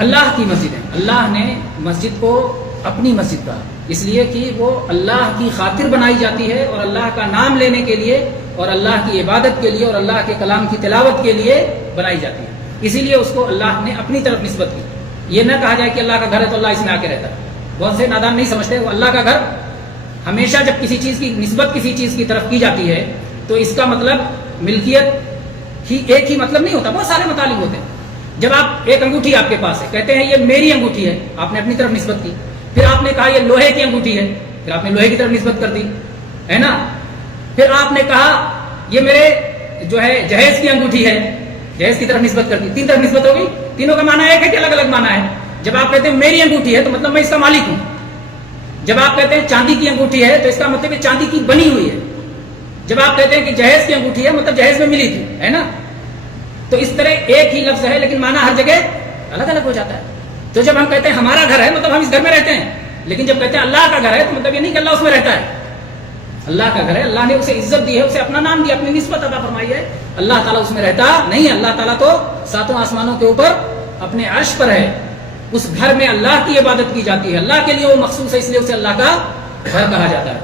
اللہ کی مسجد ہے. اللہ نے مسجد کو اپنی مسجد کہا اس لیے کہ وہ اللہ کی خاطر بنائی جاتی ہے اور اللہ کا نام لینے کے لیے اور اللہ کی عبادت کے لیے اور اللہ کے کلام کی تلاوت کے لیے بنائی جاتی ہے. اسی لیے اس کو اللہ نے اپنی طرف نسبت کی. یہ نہ کہا جائے کہ اللہ کا گھر ہے تو اللہ اس میں آ کے رہتا ہے. بہت سے نادان نہیں سمجھتے وہ اللہ کا گھر. ہمیشہ جب کسی چیز کی نسبت کسی چیز کی طرف کی جاتی ہے تو اس کا مطلب ملکیت ہی ایک ہی مطلب نہیں ہوتا, بہت سارے مطالب ہوتے ہیں. جب آپ ایک انگوٹھی آپ کے پاس ہے, کہتے ہیں یہ میری انگوٹھی ہے, آپ نے اپنی طرف نسبت کی. پھر آپ نے کہا یہ لوہے کی انگوٹھی ہے, پھر آپ نے لوہے کی طرف نسبت کر دی, ہے نا. پھر آپ نے کہا یہ میرے جو ہے جہیز کی انگوٹھی ہے, جہیز کی طرف نسبت کر دی. تین طرف نسبت ہوگی. تینوں کا معنی ایک ہے کہ الگ الگ معنی ہے. جب آپ کہتے ہیں میری انگوٹھی ہے تو مطلب میں اس کا مالک ہوں. جب آپ کہتے ہیں چاندی کی انگوٹھی ہے تو اس کا مطلب یہ چاندی کی بنی ہوئی ہے. جب آپ کہتے ہیں کہ جہیز کی انگوٹھی ہے مطلب جہیز میں ملی تھی, ہے نا. تو اس طرح ایک ہی لفظ ہے لیکن معنی ہر جگہ الگ الگ ہو جاتا ہے. تو جب ہم کہتے ہیں ہمارا گھر ہے مطلب ہم اس گھر میں رہتے ہیں, لیکن جب کہتے ہیں اللہ کا گھر ہے تو مطلب یہ نہیں کہ اللہ اس میں رہتا ہے. اللہ کا گھر ہے, اللہ نے اسے عزت دی ہے, اسے اپنا نام دیا, اپنی نسبت عطا فرمائی ہے. اللہ تعالیٰ اس میں رہتا نہیں. اللہ تعالیٰ تو ساتوں آسمانوں کے اوپر اپنے عرش پر ہے. اس گھر میں اللہ کی عبادت کی جاتی ہے, اللہ کے لیے وہ مخصوص ہے, اس لیے اسے اللہ کا گھر کہا جاتا ہے.